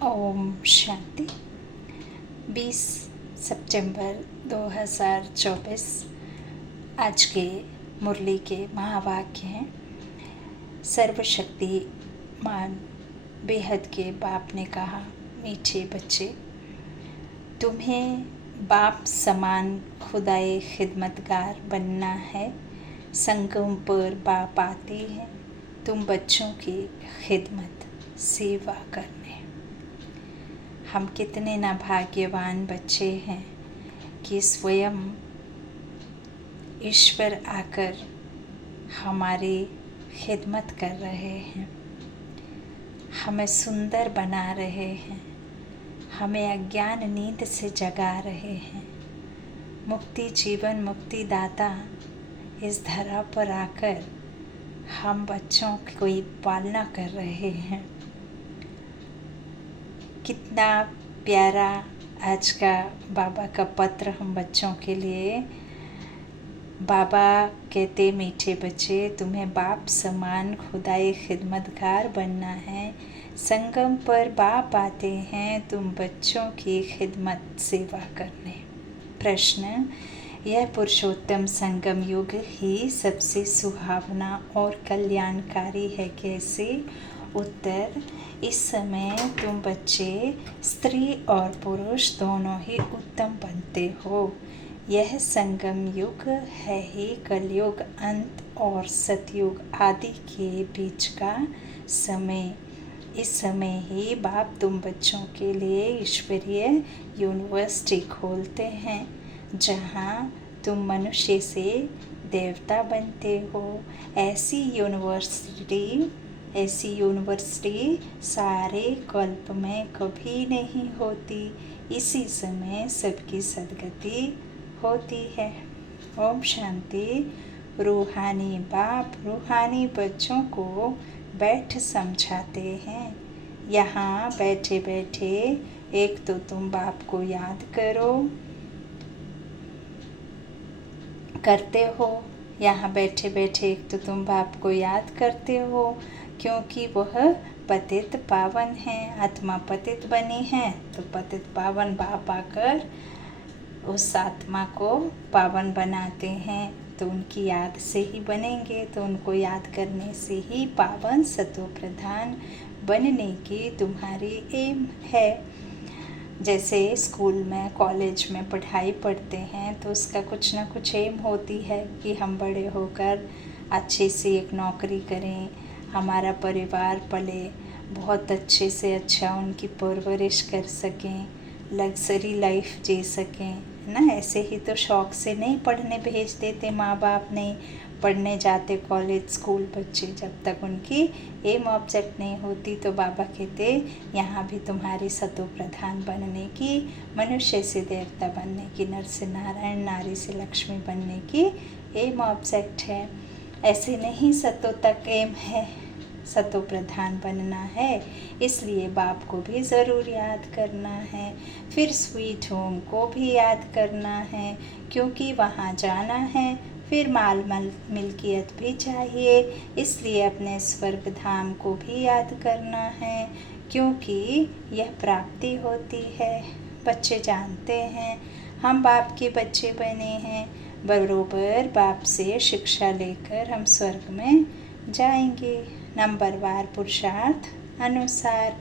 ओम शांति। 20 सितंबर 2024 आज के मुरली के महावाक्य हैं। सर्वशक्तिमान बेहद के बाप ने कहा, मीठे बच्चे, तुम्हें बाप समान खुदाए खिदमतगार बनना है। संगम पर बाप आते हैं तुम बच्चों की खिदमत सेवा करने। हम कितने ना भाग्यवान बच्चे हैं कि स्वयं ईश्वर आकर हमारी खिदमत कर रहे हैं, हमें सुंदर बना रहे हैं, हमें अज्ञान नींद से जगा रहे हैं। मुक्ति जीवन मुक्ति दाता इस धरा पर आकर हम बच्चों की पालना कर रहे हैं। कितना प्यारा आज का बाबा का पत्र हम बच्चों के लिए। बाबा कहते, मीठे बच्चे, तुम्हें बाप समान खुदाए खिदमतगार बनना है। संगम पर बाप आते हैं तुम बच्चों की खिदमत सेवा करने। प्रश्न, यह पुरुषोत्तम संगम युग ही सबसे सुहावना और कल्याणकारी है, कैसे? उत्तर, इस समय तुम बच्चे स्त्री और पुरुष दोनों ही उत्तम बनते हो। यह संगम युग है ही कलयुग अंत और सतयुग आदि के बीच का समय। इस समय ही बाप तुम बच्चों के लिए ईश्वरीय यूनिवर्सिटी खोलते हैं, जहाँ तुम मनुष्य से देवता बनते हो। ऐसी यूनिवर्सिटी सारे कल्प में कभी नहीं होती। इसी समय सबकी सद्गति होती है। ओम शांति। रूहानी बाप रूहानी बच्चों को बैठ समझाते हैं। यहाँ बैठे बैठे एक तो तुम बाप को याद करते हो। यहाँ बैठे बैठे एक तो तुम बाप को याद करते हो, क्योंकि वह पतित पावन है। आत्मा पतित बनी है तो पतित पावन बाप आकर उस आत्मा को पावन बनाते हैं, तो उनकी याद से ही बनेंगे। तो उनको याद करने से ही पावन सतो प्रधान बनने की तुम्हारी एम है। जैसे स्कूल में कॉलेज में पढ़ाई पढ़ते हैं तो उसका कुछ ना कुछ एम होती है कि हम बड़े होकर अच्छे से एक नौकरी करें, हमारा परिवार पले, बहुत अच्छे से अच्छा उनकी परवरिश कर सकें, लग्जरी लाइफ जी सकें, है ना। ऐसे ही तो शौक़ से नहीं पढ़ने भेज देते माँ बाप, नहीं पढ़ने जाते कॉलेज स्कूल बच्चे जब तक उनकी एम ऑब्जेक्ट नहीं होती। तो बाबा कहते, यहाँ भी तुम्हारी सतो प्रधान बनने की, मनुष्य से देवता बनने की, नर से नारायण, नारी से लक्ष्मी बनने की एम ऑब्जेक्ट है। ऐसे नहीं सतो तक एम है, सतो प्रधान बनना है। इसलिए बाप को भी ज़रूर याद करना है। फिर स्वीट होम को भी याद करना है, क्योंकि वहाँ जाना है। फिर माल मिल्कियत भी चाहिए, इसलिए अपने स्वर्ग धाम को भी याद करना है, क्योंकि यह प्राप्ति होती है। बच्चे जानते हैं हम बाप के बच्चे बने हैं, बरोबर बाप से शिक्षा लेकर हम स्वर्ग में जाएंगे। नंबरवार पुरुषार्थ अनुसार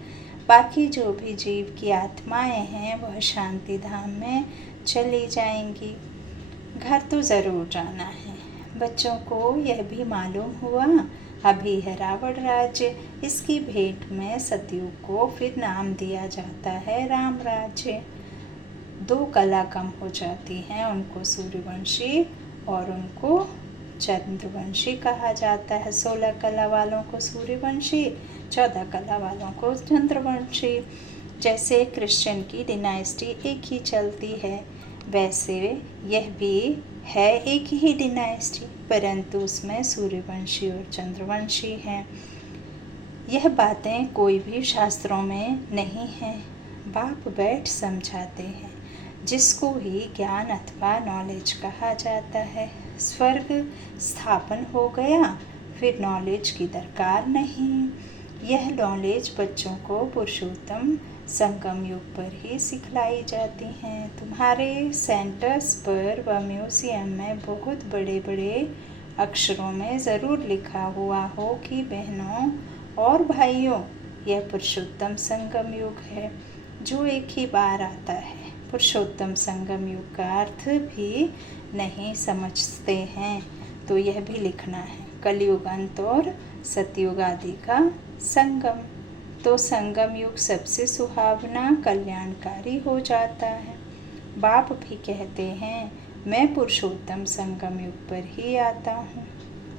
बाकी जो भी जीव की आत्माएं हैं वह शांति धाम में चली जाएंगी। घर तो ज़रूर जाना है। बच्चों को यह भी मालूम हुआ, अभी है रावण राज्य, इसकी भेंट में सतयुग को फिर नाम दिया जाता है राम राज्य। 2 कला कम हो जाती हैं, उनको सूर्यवंशी और उनको चंद्रवंशी कहा जाता है। 16 कला वालों को सूर्यवंशी, 14 कला वालों को चंद्रवंशी। जैसे क्रिश्चियन की डिनाइस्टी एक ही चलती है, वैसे यह भी है एक ही डिनाइस्टी, परंतु उसमें सूर्यवंशी और चंद्रवंशी हैं। यह बातें कोई भी शास्त्रों में नहीं हैं, बाप बैठ समझाते हैं, जिसको ही ज्ञान अथवा नॉलेज कहा जाता है। स्वर्ग स्थापन हो गया, फिर नॉलेज की दरकार नहीं। यह नॉलेज बच्चों को पुरुषोत्तम संगम युग पर ही सिखलाई जाती हैं। तुम्हारे सेंटर्स पर व म्यूजियम में बहुत बड़े बड़े अक्षरों में ज़रूर लिखा हुआ हो कि बहनों और भाइयों, यह पुरुषोत्तम संगम युग है जो एक ही बार आता है। पुरुषोत्तम संगम युग का अर्थ भी नहीं समझते हैं तो यह भी लिखना है, कलयुग अंत और सतयुग आदि का संगम। तो संगम युग सबसे सुहावना कल्याणकारी हो जाता है। बाप भी कहते हैं मैं पुरुषोत्तम संगम युग पर ही आता हूँ।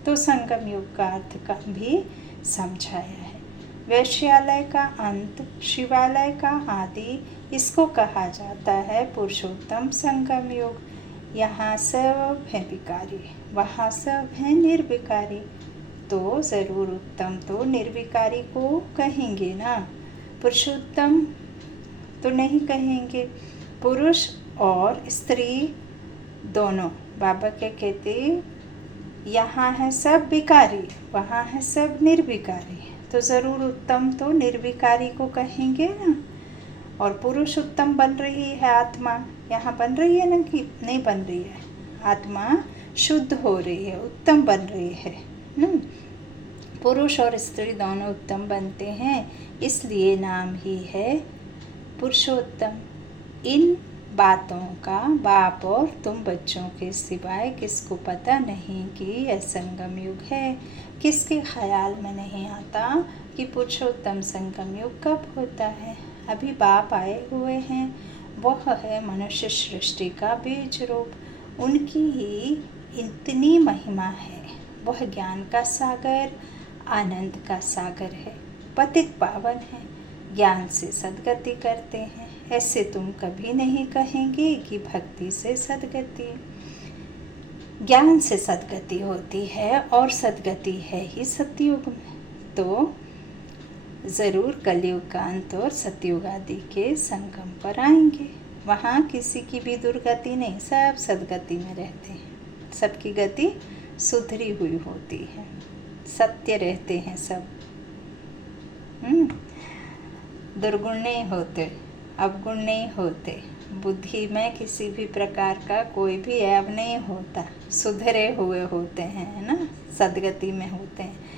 तो संगम युग का अर्थ का भी समझाया है। वैश्यालय का अंत, शिवालय का आदि, इसको कहा जाता है पुरुषोत्तम संगम युग। यहाँ सब है विकारी, वहाँ सब है निर्विकारी। तो ज़रूर उत्तम तो निर्विकारी को कहेंगे ना, पुरुषोत्तम तो नहीं कहेंगे। पुरुष और स्त्री दोनों, बाबा के कहते यहाँ है सब विकारी, वहाँ है सब निर्विकारी। तो ज़रूर उत्तम तो निर्विकारी को कहेंगे ना। और पुरुष उत्तम बन रही है, आत्मा यहाँ बन रही है ना कि नहीं बन रही है, आत्मा शुद्ध हो रही है, उत्तम बन रही है ना। पुरुष और स्त्री दोनों उत्तम बनते हैं, इसलिए नाम ही है पुरुषोत्तम। इन बातों का बाप और तुम बच्चों के सिवाय किसको पता नहीं कि यह संगम युग है। किसके ख्याल में नहीं आता कि पुरुषोत्तम संगम युग कब होता है। अभी बाप आए हुए हैं, वह है मनुष्य सृष्टि का बीज रूप। उनकी ही इतनी महिमा है। वह ज्ञान का सागर, आनंद का सागर है, पतित पावन है, ज्ञान से सद्गति करते हैं। ऐसे तुम कभी नहीं कहेंगे कि भक्ति से सद्गति, ज्ञान से सद्गति होती है और सद्गति है ही सतयुग में। तो ज़रूर कलयुग का अंत और सतयुग आदि के संगम पर आएंगे। वहाँ किसी की भी दुर्गति नहीं, सब सद्गति में रहते हैं। सबकी गति सुधरी हुई होती है, सत्य रहते हैं सब। दुर्गुण नहीं होते, अवगुण नहीं होते, बुद्धि में किसी भी प्रकार का कोई भी ऐब नहीं होता, सुधरे हुए होते हैं, है ना, सदगति में होते हैं।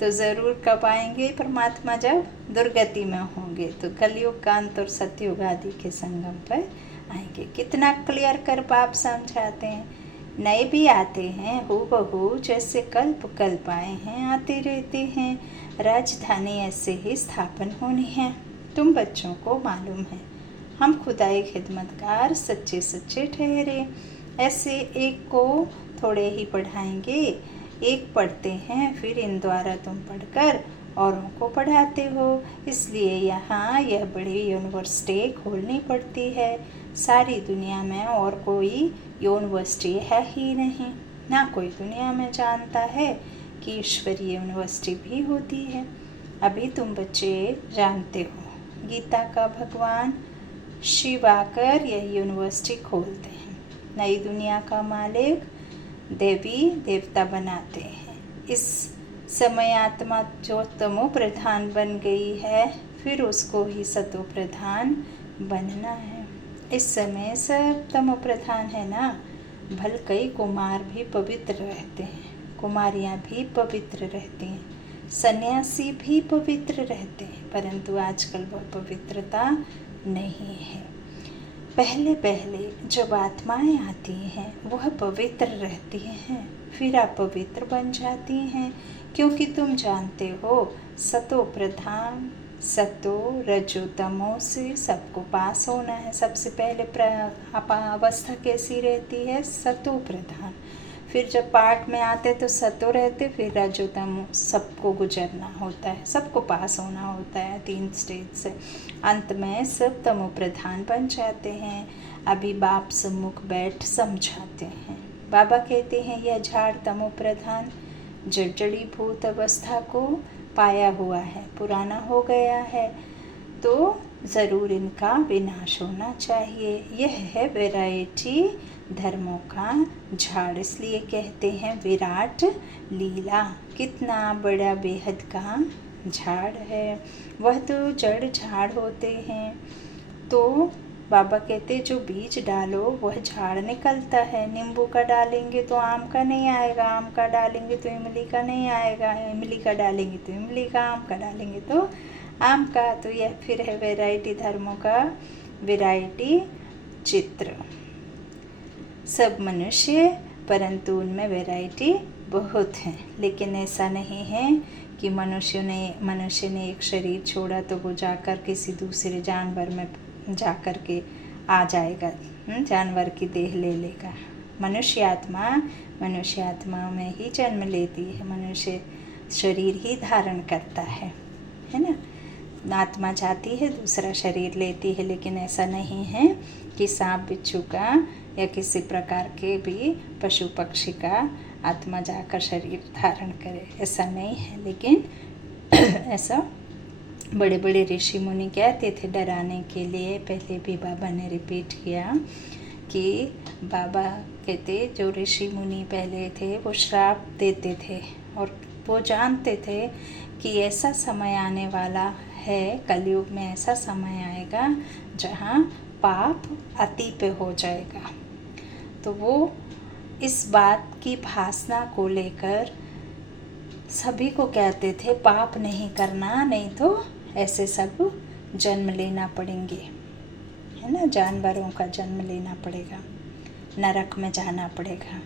तो ज़रूर कब आएंगे परमात्मा, जब दुर्गति में होंगे। तो कलयुग का अंत और सतयुग आदि के संगम पर आएंगे। कितना क्लियर कर बाप समझाते हैं। नए भी आते हैं, हूबहू जैसे कल्प कल्प आए हैं, आते रहते हैं। राजधानी ऐसे ही स्थापन होनी है, तुम बच्चों को मालूम है। हम खुदाई खिदमतगार सच्चे सच्चे ठहरे। ऐसे एक को थोड़े ही पढ़ाएंगे, एक पढ़ते हैं, फिर इन द्वारा तुम पढ़कर औरों को पढ़ाते हो। इसलिए यहाँ यह बड़ी यूनिवर्सिटी खोलनी पड़ती है। सारी दुनिया में और कोई यूनिवर्सिटी है ही नहीं, ना कोई दुनिया में जानता है कि ईश्वरीय यूनिवर्सिटी भी होती है। अभी तुम बच्चे जानते हो, गीता का भगवान शिव आकर यह यूनिवर्सिटी खोलते हैं। नई दुनिया का मालिक देवी देवता बनाते हैं। इस समय आत्मा जो तमो प्रधान बन गई है, फिर उसको ही सतो प्रधान बनना है। इस समय सब तमो प्रधान है ना। भल कई कुमार भी पवित्र रहते हैं, कुमारियाँ भी पवित्र रहती हैं, सन्यासी भी पवित्र रहते हैं, परंतु आजकल वह पवित्रता नहीं है। पहले पहले जब आत्माएं आती हैं वह पवित्र रहती हैं, फिर आप पवित्र बन जाती हैं, क्योंकि तुम जानते हो सतो प्रधान, सतो रजो तमो से सबको पास होना है। सबसे पहले अवस्था कैसी रहती है, सतो प्रधान। फिर जब पाठ में आते तो सतो रहते, फिर रजो तमो सबको गुजरना होता है, सबको पास होना होता है 3 स्टेज से। अंत में सब तमो प्रधान बन जाते हैं। अभी बाप सम्मुख बैठ समझाते हैं। बाबा कहते हैं यह झाड़ तमो प्रधान जड़ी भूत अवस्था को पाया हुआ है, पुराना हो गया है, तो ज़रूर इनका विनाश होना चाहिए। यह है वैरायटी धर्मों का झाड़, इसलिए कहते हैं विराट लीला। कितना बड़ा बेहद का झाड़ है, वह तो जड़ झाड़ होते हैं। तो बाबा कहते जो बीज डालो वह झाड़ निकलता है। नींबू का डालेंगे तो आम का नहीं आएगा, आम का डालेंगे तो इमली का नहीं आएगा, इमली का डालेंगे तो इमली का, आम का डालेंगे तो आम का। तो यह फिर है वैरायटी धर्मों का वैरायटी चित्र। सब मनुष्य, परंतु उनमें वैरायटी बहुत है। लेकिन ऐसा नहीं है कि मनुष्य ने एक शरीर छोड़ा तो वो जाकर किसी दूसरे जानवर में जाकर के आ जाएगा, जानवर की देह ले लेगा। मनुष्य आत्मा में ही जन्म लेती है, मनुष्य शरीर ही धारण करता है ना। आत्मा जाती है दूसरा शरीर लेती है, लेकिन ऐसा नहीं है कि सांप बिच्छू का या किसी प्रकार के भी पशु पक्षी का आत्मा जाकर शरीर धारण करे, ऐसा नहीं है। लेकिन ऐसा बड़े बड़े ऋषि मुनि कहते थे डराने के लिए। पहले भी बाबा ने रिपीट किया कि बाबा कहते जो ऋषि मुनि पहले थे वो श्राप देते थे, और वो जानते थे कि ऐसा समय आने वाला है, कलयुग में ऐसा समय आएगा जहाँ पाप अति पे हो जाएगा। तो वो इस बात की भासना को लेकर सभी को कहते थे पाप नहीं करना, नहीं तो ऐसे सब जन्म लेना पड़ेंगे, है ना। जानवरों का जन्म लेना पड़ेगा, नरक में जाना पड़ेगा।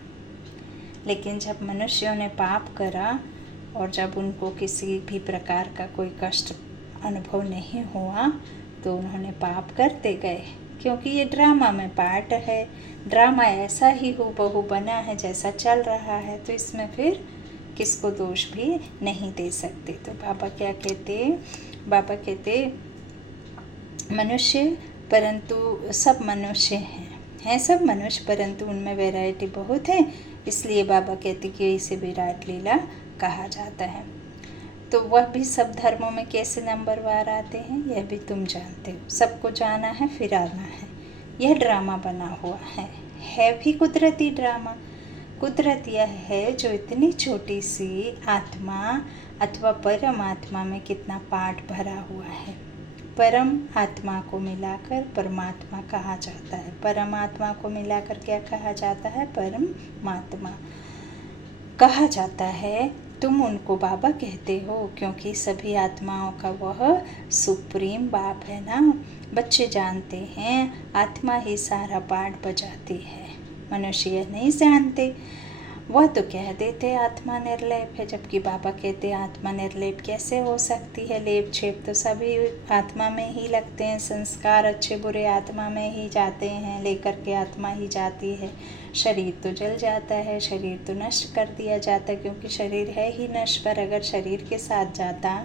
लेकिन जब मनुष्यों ने पाप करा और जब उनको किसी भी प्रकार का कोई कष्ट अनुभव नहीं हुआ तो उन्होंने पाप करते गए, क्योंकि ये ड्रामा में पार्ट है। ड्रामा ऐसा ही हूबहू बना है जैसा चल रहा है, तो इसमें फिर किसको दोष भी नहीं दे सकते। तो बाबा क्या कहते, बाबा कहते मनुष्य, परंतु सब मनुष्य हैं सब मनुष्य, परंतु उनमें वैरायटी बहुत है। इसलिए बाबा कहते कि इसे विराट लीला कहा जाता है। तो वह भी सब धर्मों में कैसे नंबरवार आते हैं यह भी तुम जानते हो। सबको जाना है फिर आना है। यह ड्रामा बना हुआ है भी कुदरती ड्रामा। कुदरत यह है जो इतनी छोटी सी आत्मा अथवा परमात्मा में कितना पाठ भरा हुआ है। परम आत्मा को मिलाकर परमात्मा कहा जाता है। परमात्मा को मिलाकर क्या कहा जाता है? परमात्मा कहा जाता है। तुम उनको बाबा कहते हो क्योंकि सभी आत्माओं का वह सुप्रीम बाप है ना। बच्चे जानते हैं आत्मा ही सारा पाठ बजाती है, मनुष्य नहीं जानते। वह तो कह देते आत्मा निर्लेप है, जबकि बाबा कहते आत्मा निर्लेप कैसे हो सकती है। लेप छेप तो सभी आत्मा में ही लगते हैं, संस्कार अच्छे बुरे आत्मा में ही जाते हैं, लेकर के आत्मा ही जाती है। शरीर तो जल जाता है, शरीर तो नष्ट कर दिया जाता है, क्योंकि शरीर है ही नष्ट। पर अगर शरीर के साथ जाता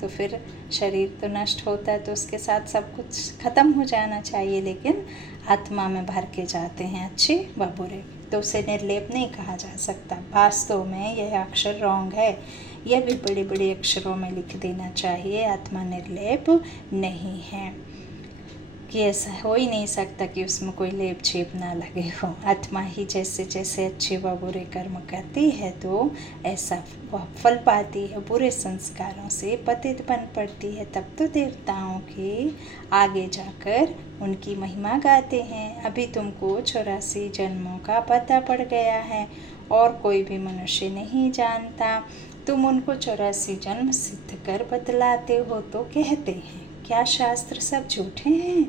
तो फिर शरीर तो नष्ट होता है तो उसके साथ सब कुछ ख़त्म हो जाना चाहिए, लेकिन आत्मा में भर के जाते हैं अच्छे व बुरे, तो उसे निर्लेप नहीं कहा जा सकता। वास्तव में यह अक्षर रॉन्ग है, यह भी बड़े बड़े अक्षरों में लिख देना चाहिए। आत्मा निर्लेप नहीं है, कि ऐसा हो ही नहीं सकता कि उसमें कोई लेप छेप ना लगे हो। आत्मा ही जैसे जैसे अच्छे व बुरे कर्म करती है तो ऐसा वह फल पाती है। बुरे संस्कारों से पतित बन पड़ती है, तब तो देवताओं के आगे जाकर उनकी महिमा गाते हैं। अभी तुमको 84 जन्मों का पता पड़ गया है और कोई भी मनुष्य नहीं जानता। तुम उनको 84 जन्म सिद्ध कर बतलाते हो तो कहते हैं क्या शास्त्र सब झूठे हैं?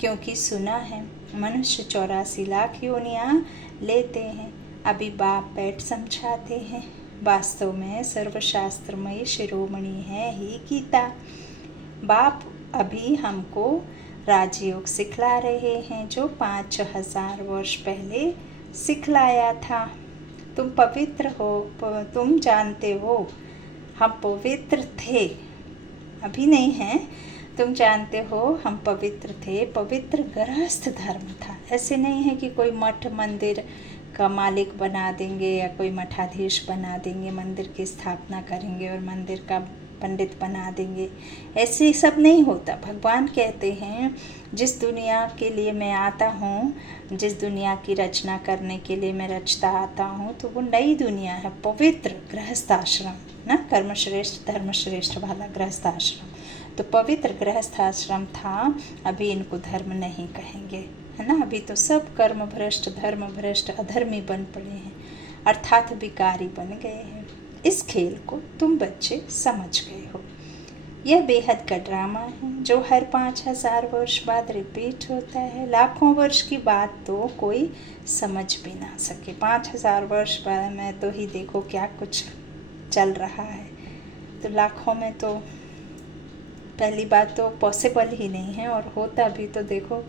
क्योंकि सुना है मनुष्य 84 लाख योनियाँ लेते हैं। अभी बाप बैठ समझाते हैं, वास्तव में सर्वशास्त्रमयी शिरोमणि है ही गीता। बाप अभी हमको राजयोग सिखला रहे हैं जो 5,000 वर्ष पहले सिखलाया था। तुम पवित्र हो, तुम जानते हो हम पवित्र थे, अभी नहीं हैं। तुम जानते हो हम पवित्र थे, पवित्र गृहस्थ धर्म था। ऐसे नहीं है कि कोई मठ मंदिर का मालिक बना देंगे या कोई मठाधीश बना देंगे, मंदिर की स्थापना करेंगे और मंदिर का पंडित बना देंगे। ऐसे सब नहीं होता। भगवान कहते हैं जिस दुनिया के लिए मैं आता हूँ, जिस दुनिया की रचना करने के लिए मैं रचता आता हूँ, तो वो नई दुनिया है, पवित्र गृहस्थ आश्रम ना, कर्मश्रेष्ठ धर्मश्रेष्ठ वाला गृहस्थ आश्रम। तो पवित्र गृहस्थ आश्रम था, अभी इनको धर्म नहीं कहेंगे, है ना। अभी तो सब कर्म भ्रष्ट, धर्म भ्रष्ट, अधर्मी बन पड़े हैं, अर्थात विकारी बन गए हैं। इस खेल को तुम बच्चे समझ गए हो। यह बेहद का ड्रामा है जो हर 5000 वर्ष बाद रिपीट होता है। लाखों वर्ष की बात तो कोई समझ भी ना सके। 5000 वर्ष बाद में तो ही देखो क्या कुछ चल रहा है, तो लाखों में तो पहली बात तो पॉसिबल ही नहीं है, और होता भी तो देखो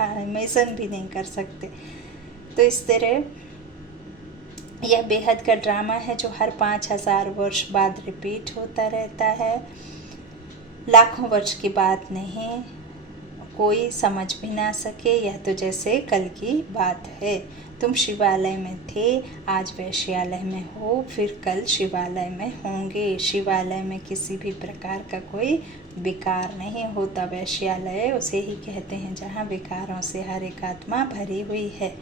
इमेजिन भी नहीं कर सकते। तो इस तरह यह बेहद का ड्रामा है जो हर 5000 वर्ष बाद रिपीट होता रहता है। लाखों वर्ष की बात नहीं, कोई समझ भी ना सके। यह तो जैसे कल की बात है, तुम शिवालय में थे, आज वैश्यालय में हो, फिर कल शिवालय में होंगे। शिवालय में किसी भी प्रकार का कोई विकार नहीं होता। वैश्यालय उसे ही कहते हैं जहाँ विकारों से हर एक आत्मा भरी हुई है।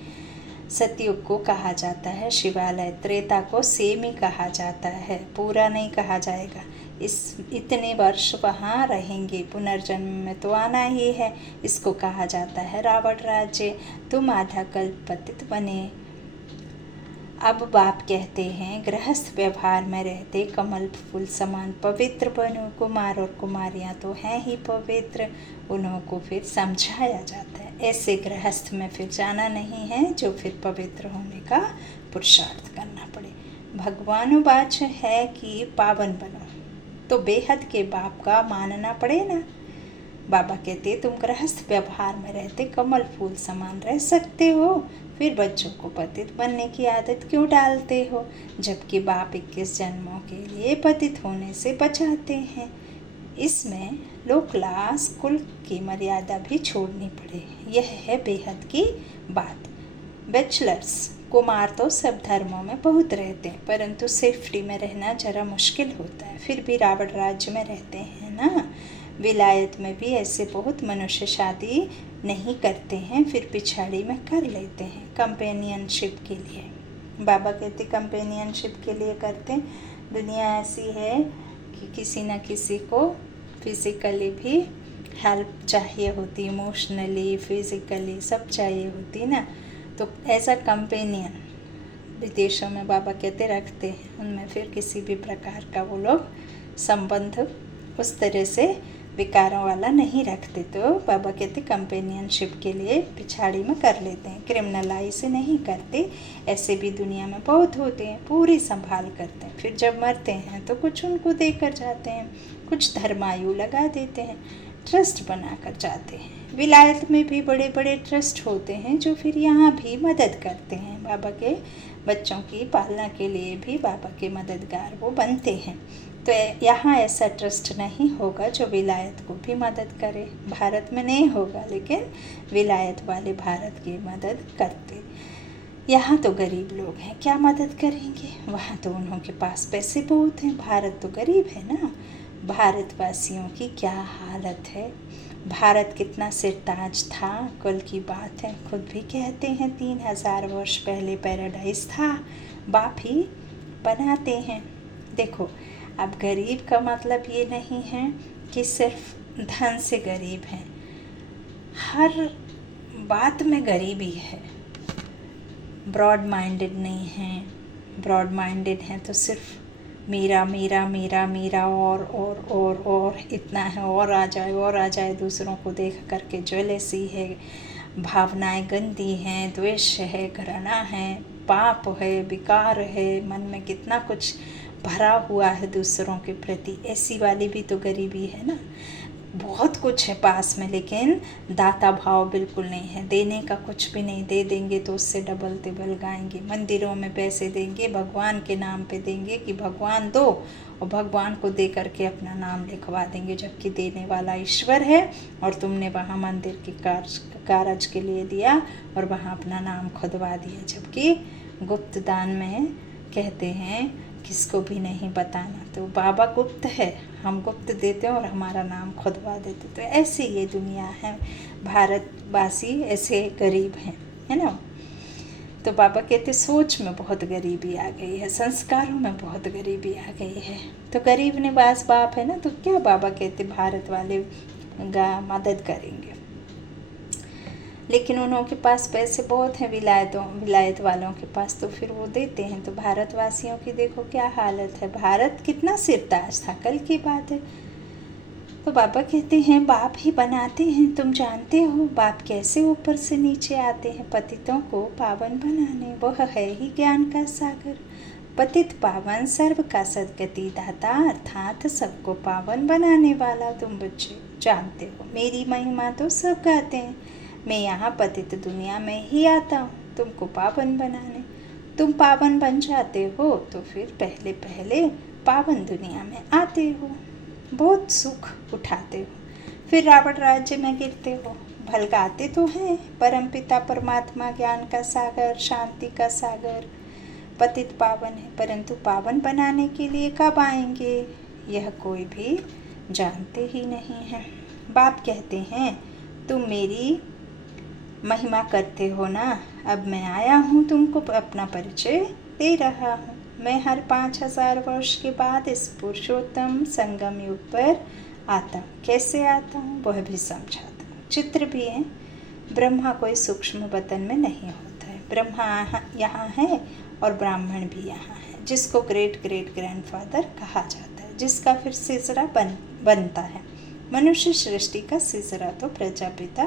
सतयुग को कहा जाता है शिवालय, त्रेता को सेमी कहा जाता है, पूरा नहीं कहा जाएगा। इतने वर्ष वहाँ रहेंगे, पुनर्जन्म में तो आना ही है। इसको कहा जाता है रावण राज्य। तुम आधा कल्प पतित बने। अब बाप कहते हैं गृहस्थ व्यवहार में रहते कमल फूल समान पवित्र बनो। कुमार और कुमारियाँ तो हैं ही पवित्र, उन्हों को फिर समझाया जाता है ऐसे गृहस्थ में फिर जाना नहीं है जो फिर पवित्र होने का पुरुषार्थ करना पड़े। भगवानुवाच है कि पावन बनो, तो बेहद के बाप का मानना पड़े ना। बाबा कहते तुम गृहस्थ व्यवहार में रहते कमल फूल समान रह सकते हो, फिर बच्चों को पतित बनने की आदत क्यों डालते हो, जबकि बाप 21 जन्मों के लिए पतित होने से बचाते हैं। इसमें लो क्लास कुल की मर्यादा भी छोड़नी पड़े, यह है बेहद की बात। बैचलर्स कुमार तो सब धर्मों में बहुत रहते हैं, परंतु सेफ्टी में रहना जरा मुश्किल होता है। फिर भी रावण राज्य में रहते हैं ना। विलायत में भी ऐसे बहुत मनुष्य शादी नहीं करते हैं, फिर पिछाड़ी में कर लेते हैं कंपेनियनशिप के लिए। बाबा कहते कंपेनियनशिप के लिए करते। दुनिया ऐसी है कि किसी न किसी को फिज़िकली भी हेल्प चाहिए होती, इमोशनली फिज़िकली सब चाहिए होती ना। तो ऐसा कंपेनियन विदेशों में बाबा कहते रखते हैं, उनमें फिर किसी भी प्रकार का वो लोग संबंध उस तरह से विकारों वाला नहीं रखते। तो बाबा कहते कंपेनियनशिप के लिए पिछाड़ी में कर लेते हैं, क्रिमिनलाई से नहीं करते। ऐसे भी दुनिया में बहुत होते हैं, पूरी संभाल करते हैं। फिर जब मरते हैं तो कुछ उनको देकर जाते हैं, कुछ धर्मायु लगा देते हैं, ट्रस्ट बना कर जाते हैं। विलायत में भी बड़े बड़े ट्रस्ट होते हैं जो फिर यहाँ भी मदद करते हैं। बाबा के बच्चों की पालना के लिए भी बाबा के मददगार वो बनते हैं। तो यहाँ ऐसा ट्रस्ट नहीं होगा जो विलायत को भी मदद करे। भारत में नहीं होगा, लेकिन विलायत वाले भारत की मदद करते। यहाँ तो गरीब लोग हैं, क्या मदद करेंगे। वहाँ तो उन्हों के पास पैसे बहुत हैं, भारत तो गरीब है ना। भारतवासियों की क्या हालत है। भारत कितना सिरताज था, कल की बात है। खुद भी कहते हैं 3000 वर्ष पहले पैराडाइज था, बाप ही बनाते हैं। देखो, अब गरीब का मतलब ये नहीं है कि सिर्फ धन से गरीब हैं, हर बात में गरीबी है। ब्रॉड माइंडेड नहीं है। ब्रॉड माइंडेड हैं तो सिर्फ मेरा मेरा मेरा मेरा और इतना है, और आ जाए। दूसरों को देख करके ज्वेलसी है, भावनाएं गंदी हैं, द्वेष है, घृणा है, पाप है, विकार है, मन में कितना कुछ भरा हुआ है दूसरों के प्रति। ऐसी वाली भी तो गरीबी है ना। बहुत कुछ है पास में, लेकिन दाता भाव बिल्कुल नहीं है। देने का कुछ भी नहीं, दे देंगे तो उससे डबल तिबल गाएंगे। मंदिरों में पैसे देंगे, भगवान के नाम पे देंगे कि भगवान दो, और भगवान को दे करके अपना नाम लिखवा देंगे, जबकि देने वाला ईश्वर है और तुमने वहाँ मंदिर के कारज के लिए दिया और वहाँ अपना नाम खुदवा दिया। जबकि गुप्त दान में कहते हैं किसको भी नहीं बताना। तो बाबा गुप्त है, हम गुप्त देते हैं और हमारा नाम खुदवा देते। तो ऐसे ये दुनिया है, भारतवासी ऐसे गरीब हैं, है ना। तो बाबा कहते सोच में बहुत गरीबी आ गई है, संस्कारों में बहुत गरीबी आ गई है। तो गरीब निवास बाप है ना, तो क्या बाबा कहते भारत वाले मदद करेंगे। लेकिन उन्हों के पास पैसे बहुत हैं, विलायत वालों के पास, तो फिर वो देते हैं। तो भारतवासियों की देखो क्या हालत है। भारत कितना सिरताज था, कल की बात है। तो बाबा कहते हैं बाप ही बनाते हैं, तुम जानते हो बाप कैसे ऊपर से नीचे आते हैं पतितों को पावन बनाने। वह है ही ज्ञान का सागर, पतित पावन सर्व का सदगति दाता, अर्थात सबको पावन बनाने वाला तुम बच्चे जानते हो। मेरी महिमा तो सब गाते हैं, मैं यहाँ पतित दुनिया में ही आता हूँ तुमको पावन बनाने। तुम पावन बन जाते हो तो फिर पहले पहले पावन दुनिया में आते हो, बहुत सुख उठाते हो, फिर रावण राज्य में गिरते हो। भलगाते तो हैं परमपिता परमात्मा ज्ञान का सागर, शांति का सागर, पतित पावन है, परंतु पावन बनाने के लिए कब आएंगे यह कोई भी जानते ही नहीं है। बाप कहते हैं तुम मेरी महिमा करते हो ना, अब मैं आया हूँ तुमको अपना परिचय दे रहा हूँ। मैं हर 5000 वर्ष के बाद इस पुरुषोत्तम संगम युग पर आता हूँ। कैसे आता हूँ वह भी समझाता हूँ। चित्र भी है। ब्रह्मा कोई सूक्ष्म वतन में नहीं होता है, ब्रह्मा यहाँ है और ब्राह्मण भी यहाँ है, जिसको ग्रेट ग्रेट ग्रैंडफादर कहा जाता है, जिसका फिर सिलसिला बनता है। मनुष्य सृष्टि का सिलसिला तो प्रजापिता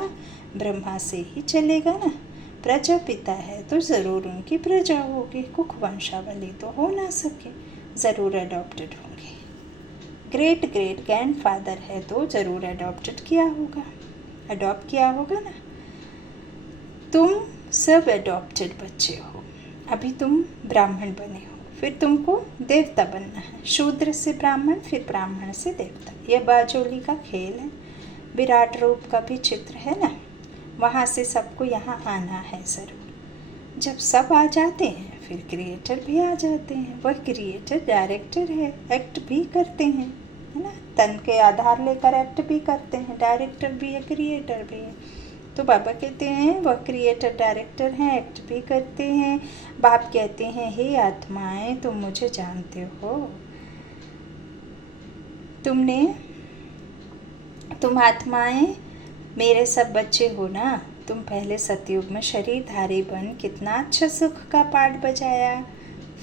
ब्रह्मा से ही चलेगा ना। प्रजापिता है तो ज़रूर उनकी प्रजा होगी, कुख वंशावली तो हो ना सके, ज़रूर अडॉप्टेड होंगे। ग्रेट ग्रेट ग्रैंडफादर है तो ज़रूर अडॉप्ट किया होगा ना। तुम सब अडॉप्टेड बच्चे हो, अभी तुम ब्राह्मण बने हो, फिर तुमको देवता बनना है। शूद्र से ब्राह्मण, फिर ब्राह्मण से देवता। यह बाजोली का खेल है। विराट रूप का भी चित्र है ना, वहाँ से सबको यहाँ आना है ज़रूर। जब सब आ जाते हैं फिर क्रिएटर भी आ जाते हैं। वह क्रिएटर डायरेक्टर है, एक्ट भी करते हैं, है ना। तन के आधार लेकर एक्ट भी करते हैं, डायरेक्टर भी है क्रिएटर भी है। तो बाबा कहते हैं वह क्रिएटर डायरेक्टर हैं, एक्ट भी करते हैं। बाप कहते हैं हे आत्माएं तुम मुझे जानते हो, तुम आत्माएं मेरे सब बच्चे हो ना। तुम पहले सतयुग में शरीरधारी बन कितना अच्छा सुख का पाठ बजाया,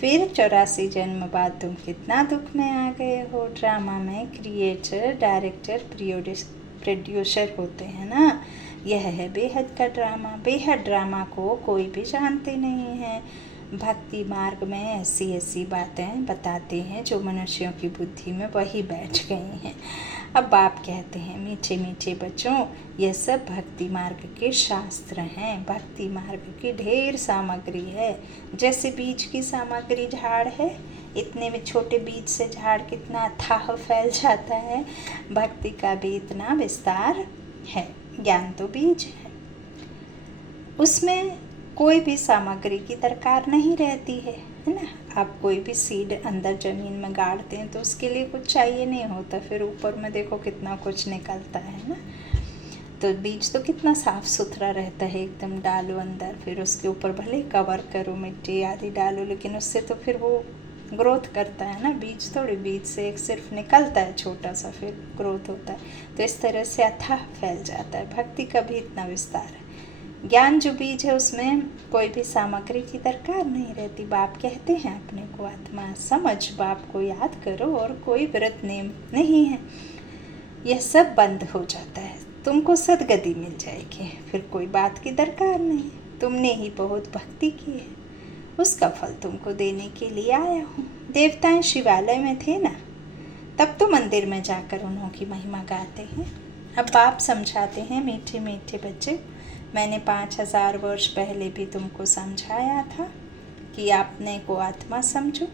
फिर 84 जन्म बाद तुम कितना दुख में आ गए हो। ड्रामा में क्रिएटर डायरेक्टर प्रोड्यूसर होते हैं ना, यह है बेहद का ड्रामा। बेहद ड्रामा को कोई भी जानते नहीं है। भक्ति मार्ग में ऐसी ऐसी बातें बताते हैं जो मनुष्यों की बुद्धि में वही बैठ गई हैं। अब बाप कहते हैं मीठे मीठे बच्चों, यह सब भक्ति मार्ग के शास्त्र हैं। भक्ति मार्ग की ढेर सामग्री है। जैसे बीज की सामग्री झाड़ है, इतने में छोटे बीज से झाड़ कितना अथाह फैल जाता है। भक्ति का भी इतना विस्तार है। ज्ञान तो बीज है, उसमें कोई भी सामग्री की दरकार नहीं रहती है ना। आप कोई भी सीड अंदर ज़मीन में गाड़ते हैं तो उसके लिए कुछ चाहिए नहीं होता, फिर ऊपर में देखो कितना कुछ निकलता है ना। तो बीज तो कितना साफ़ सुथरा रहता है, एकदम डालो अंदर, फिर उसके ऊपर भले कवर करो, मिट्टी आदि डालो, लेकिन उससे तो फिर वो ग्रोथ करता है ना। बीज थोड़ी, बीज से एक सिर्फ निकलता है छोटा सा, फिर ग्रोथ होता है। तो इस तरह से अथाह फैल जाता है। भक्ति का भी इतना विस्तार है। ज्ञान जो बीज है उसमें कोई भी सामग्री की दरकार नहीं रहती। बाप कहते हैं अपने को आत्मा समझ, बाप को याद करो, और कोई व्रत नियम नहीं है। यह सब बंद हो जाता है, तुमको सदगति मिल जाएगी, फिर कोई बात की दरकार नहीं। तुमने ही बहुत भक्ति की है, उसका फल तुमको देने के लिए आया हूँ। देवताएं शिवालय में थे ना, तब तो मंदिर में जाकर उन्हों की महिमा गाते हैं। अब बाप समझाते हैं मीठे मीठे बच्चे, मैंने 5000 वर्ष पहले भी तुमको समझाया था कि आपने को आत्मा समझो,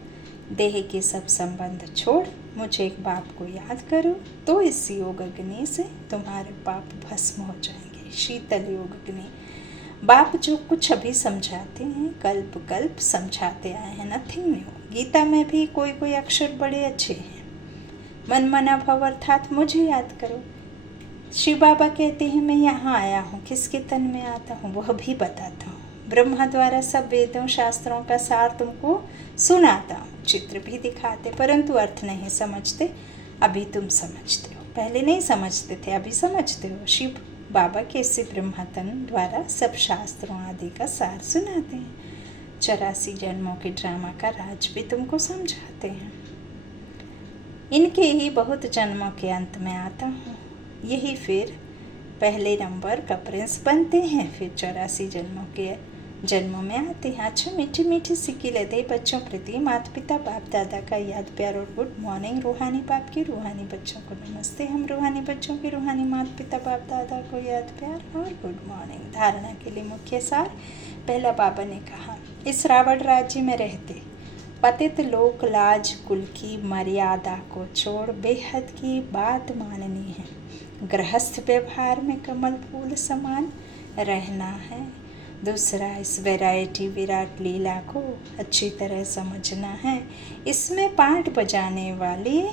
देह के सब संबंध छोड़ मुझे एक बाप को याद करो, तो इस योग अग्नि से तुम्हारे पाप भस्म हो जाएंगे। शीतल योग अग्नि। बाप जो कुछ अभी समझाते हैं कल्प कल्प समझाते आए हैं, नथिंग न्यू। गीता में भी कोई कोई अक्षर बड़े अच्छे हैं। मन मना भव अर्थात मुझे याद करो। शिव बाबा कहते हैं मैं यहाँ आया हूँ, किसके तन में आता हूँ वह भी बताता हूँ। ब्रह्मा द्वारा सब वेदों शास्त्रों का सार तुमको सुनाता हूँ, चित्र भी दिखाते, परंतु अर्थ नहीं समझते। अभी तुम समझते हो, पहले नहीं समझते थे, अभी समझते हो। शिव बाबा कैसे ब्रह्मतन द्वारा सब शास्त्रों आदि का सार सुनाते हैं, 84 जन्मों के ड्रामा का राज भी तुमको समझाते हैं। इनके ही बहुत जन्मों के अंत में आता हूँ, यही फिर पहले नंबर का प्रिंस बनते हैं, फिर 84 जन्मों में आते हैं। अच्छा, मीठी मीठी सिक्की लेते बच्चों प्रति माता पिता बाप दादा का याद प्यार और गुड मॉर्निंग। रूहानी बाप के रूहानी बच्चों को नमस्ते। हम रूहानी बच्चों के रूहानी माता पिता बाप दादा को याद प्यार और गुड मॉर्निंग। धारणा के लिए मुख्य सार। पहला बाबा ने कहा, इस रावण राज्य में रहते पतित लोक लाज कुल की मर्यादा को छोड़ बेहद की बात माननी है। गृहस्थ व्यवहार में कमल फूल समान रहना है। दूसरा, इस वैरायटी विराट लीला को अच्छी तरह समझना है। इसमें पाठ बजाने वाली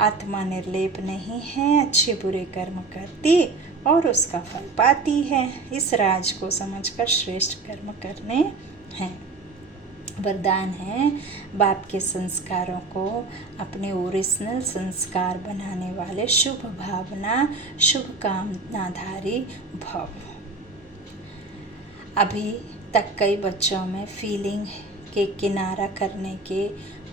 आत्मा निर्लेप नहीं है, अच्छे बुरे कर्म करती और उसका फल पाती है। इस राज को समझकर श्रेष्ठ कर्म करने हैं। वरदान है, बाप के संस्कारों को अपने ओरिजिनल संस्कार बनाने वाले शुभ भावना शुभ कामनाधारी भव। अभी तक कई बच्चों में फीलिंग के किनारा करने के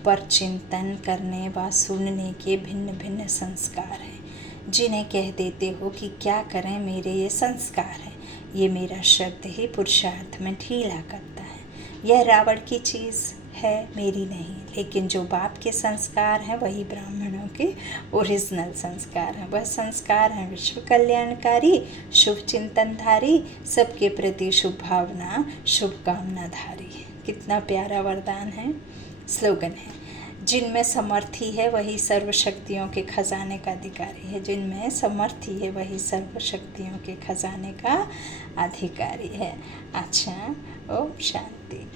पर चिंतन करने व सुनने के भिन्न भिन्न संस्कार हैं, जिन्हें कह देते हो कि क्या करें, मेरे ये संस्कार हैं। ये मेरा शब्द ही पुरुषार्थ में ढीला करता है। यह रावण की चीज़ है, मेरी नहीं। लेकिन जो बाप के संस्कार हैं वही ब्राह्मणों के ओरिजिनल संस्कार हैं। वह संस्कार हैं विश्व कल्याणकारी, शुभ चिंतनधारी, सबके प्रति शुभ भावना शुभकामनाधारी। कितना प्यारा वरदान है। स्लोगन है, जिनमें समर्थी है वही सर्व शक्तियों के खजाने का अधिकारी है। जिनमें समर्थी है वही सर्व शक्तियों के खजाने का अधिकारी है। अच्छा, ओम शांति।